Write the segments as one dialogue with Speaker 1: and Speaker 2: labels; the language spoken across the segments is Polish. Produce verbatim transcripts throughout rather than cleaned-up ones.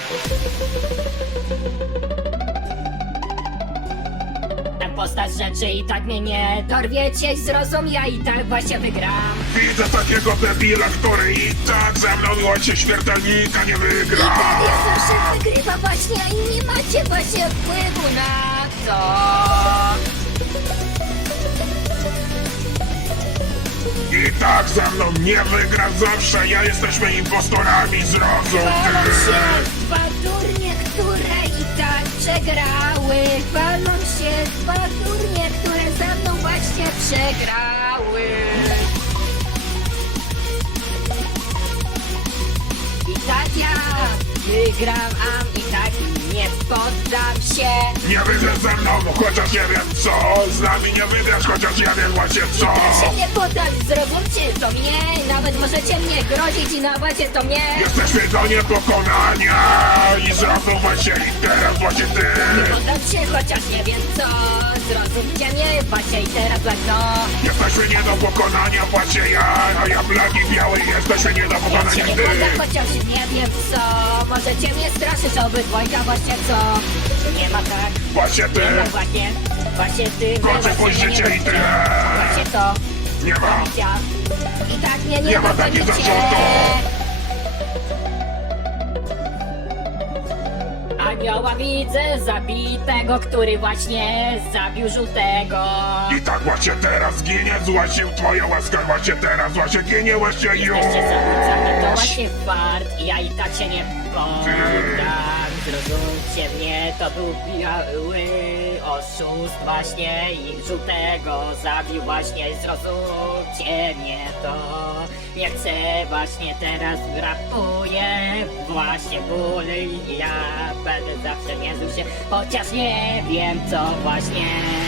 Speaker 1: Postać rzeczy i tak mnie nie dorwiecie, zrozum, ja i tak właśnie wygram.
Speaker 2: Widzę takiego debila, który i tak ze mną łocie śmiertelnika nie
Speaker 1: I
Speaker 2: wygra.
Speaker 1: tak ja zawsze wygrywa właśnie, a nie macie właśnie wpływu na to.
Speaker 2: I tak ze mną nie wygra zawsze, ja jesteśmy impostorami, zrozum
Speaker 1: Walą się
Speaker 2: ty.
Speaker 1: dwa durnie, które i tak przegrały. Walą się dwa durnie, które ze mną właśnie przegrały. I tak ja wygram, a i tak nie poddam się.
Speaker 2: Nie wygrasz ze mną, chociaż nie wiem co. Z nami nie wygrasz, chociaż ja wiem właśnie co.
Speaker 1: Ja się nie poddam, zrozumcie to mnie. Nawet możecie mnie grozić i nawadzie to mnie.
Speaker 2: Jesteśmy do niepokonania i zrozum właśnie i teraz właśnie ty.
Speaker 1: Nie poddam się, chociaż nie wiem co. Zrozumcie mnie, właśnie i teraz tak no.
Speaker 2: Jesteśmy nie do pokonania właśnie ja, a ja blaki biały, jesteśmy nie do
Speaker 1: Ja
Speaker 2: pokonania
Speaker 1: się nie
Speaker 2: ty.
Speaker 1: poddam, chociaż nie wiem co. Możecie mnie straszyć, obydwojga właśnie co. Nie ma tak,
Speaker 2: Właśnie ty.
Speaker 1: nie ma właśnie. Właśnie ty, wy
Speaker 2: Kończę
Speaker 1: właśnie
Speaker 2: twoje
Speaker 1: mnie
Speaker 2: życie
Speaker 1: nie
Speaker 2: i
Speaker 1: będziecie.
Speaker 2: tyle.
Speaker 1: Właśnie to.
Speaker 2: Nie ma.
Speaker 1: Policja. I tak mnie nie,
Speaker 2: Nie ma takich
Speaker 1: dogonicie.
Speaker 2: zarządów.
Speaker 1: Anioła widzę zabitego, który właśnie zabił żółtego.
Speaker 2: I tak właśnie teraz ginie właśnie twoja łaska, właśnie teraz właśnie ginie właśnie już.
Speaker 1: Jesteście zabójcami, to właśnie fart i ja i tak się nie poddam. Zrozumcie mnie, to był biały oszust właśnie i żółtego zabił właśnie. Zrozumcie mnie to. Ja chcę właśnie teraz rapuję właśnie ból i ja będę zawsze nie zły się, chociaż nie wiem co właśnie.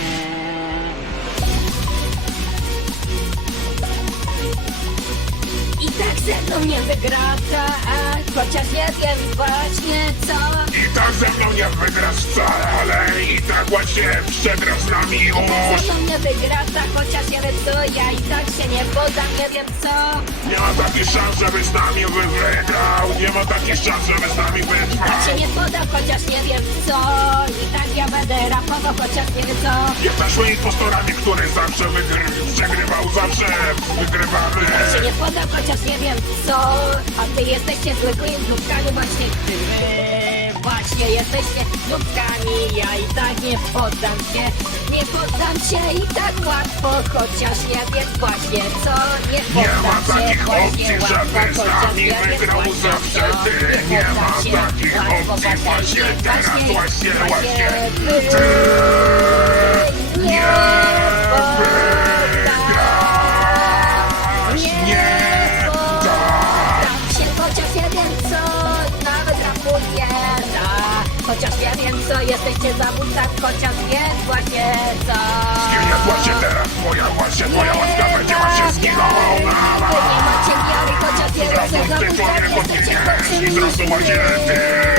Speaker 1: I tak ze mną nie wygra tak, chociaż nie wiem właśnie co.
Speaker 2: I tak ze mną nie wygrasz wcale, ale i tak właśnie przegrasz z nami
Speaker 1: I tak
Speaker 2: już.
Speaker 1: ze mną nie wygra tak, chociaż nie wiem co. Ja i tak się nie poddam, nie wiem co.
Speaker 2: Nie ma takich szans, żeby z nami wy wygrał. Nie ma takich szans, żeby z nami
Speaker 1: I tak się
Speaker 2: wytrwał.
Speaker 1: nie poddam, chociaż nie wiem co. I tak ja będę rapował, chociaż nie wiem co.
Speaker 2: Jesteśmy impostorami, który zawsze wygry przegrywał, zawsze wygrywamy.
Speaker 1: I tak się nie poddam, chociaż nie wiem co. A wy jesteście zwykłymi znówkami, właśnie wy właśnie jesteście znówkami. Ja i tak nie poddam się, nie poddam się i tak łatwo, chociaż nie wiem właśnie co. Nie
Speaker 2: Nie
Speaker 1: poddam
Speaker 2: ma
Speaker 1: się
Speaker 2: takich
Speaker 1: właśnie
Speaker 2: opcji,
Speaker 1: łatwo,
Speaker 2: żeby z
Speaker 1: chociaż
Speaker 2: nami
Speaker 1: nie wiem
Speaker 2: wygrał
Speaker 1: właśnie
Speaker 2: zawsze
Speaker 1: co.
Speaker 2: ty. Nie
Speaker 1: poddam
Speaker 2: ma
Speaker 1: się
Speaker 2: takich
Speaker 1: łatwo,
Speaker 2: opcji, właśnie teraz, właśnie, właśnie.
Speaker 1: wy nie
Speaker 2: Wygrasz, nie
Speaker 1: poddam się, chociaż nie wiem co, nawet rapuję, da. Chociaż nie wiem co, jesteście zabójcami, chociaż wiem właśnie co.
Speaker 2: Zginie właśnie teraz, twoja właśnie, twoja łaska będzie właśnie zginąła.
Speaker 1: Wy nie macie wiary, chociaż nie wiem co,
Speaker 2: Zrozum ty
Speaker 1: zabójcami
Speaker 2: człowieku,
Speaker 1: jesteście
Speaker 2: zginiesz i zrozum właśnie ty.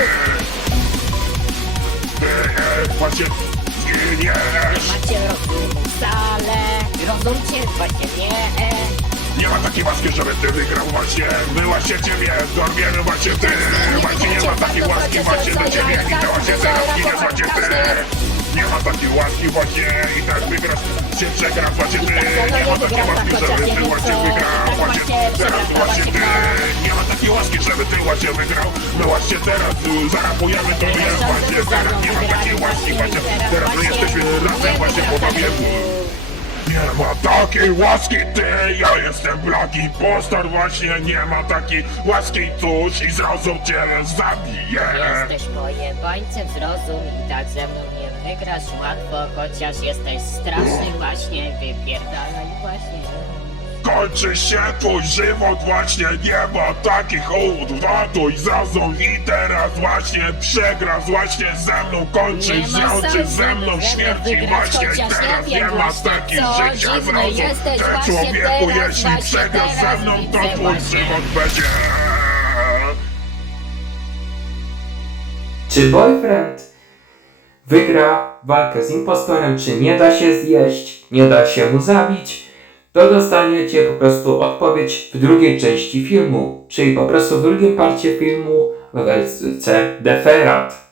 Speaker 2: Ty e, właśnie zginiesz.
Speaker 1: Macie rozumu wcale, rozumcie właśnie nie.
Speaker 2: Nie ma takiej łaski, żeby ty wygrał właśnie. My właśnie ciebie dorwiemy właśnie ty. Właśnie nie ma takiej łaski właśnie do ciebie i to właśnie teraz zginiesz właśnie ty. Nie ma takiej łaski właśnie i tak wygrasz, się przegrasz właśnie ty. Nie ma takiej łaski, żeby ty właśnie wygrał właśnie teraz właśnie ty. Nie ma takiej łaski, żeby ty właśnie wygrał. My właśnie teraz y, zarapujemy to jest właśnie teraz. Nie ma takiej łaski właśnie. Teraz my jesteśmy razem właśnie pobawieni. Nie ma takiej łaski ty, ja jestem Black Impostor właśnie, nie ma takiej łaski cóż i zrozum cię zabiję.
Speaker 1: Jesteś pojebańcem, zrozum i tak ze mną nie wygrasz łatwo, chociaż jesteś straszny właśnie, wypierdalaj właśnie.
Speaker 2: Kończy się twój żywot właśnie, nie ma takich odwatuj zrozum i teraz właśnie przegrasz właśnie ze mną, kończysz zroczy ze mną śmierci właśnie, teraz nie ma takich życia zrozum. Ty człowieku, jeśli przegrasz ze mną, to twój żywot będzie.
Speaker 3: Czy boyfriend wygra walkę z impostorem, czy nie da się zjeść, nie da się mu zabić? to dostaniecie po prostu odpowiedź w drugiej części filmu, czyli po prostu w drugim parcie filmu w wersji Deferat.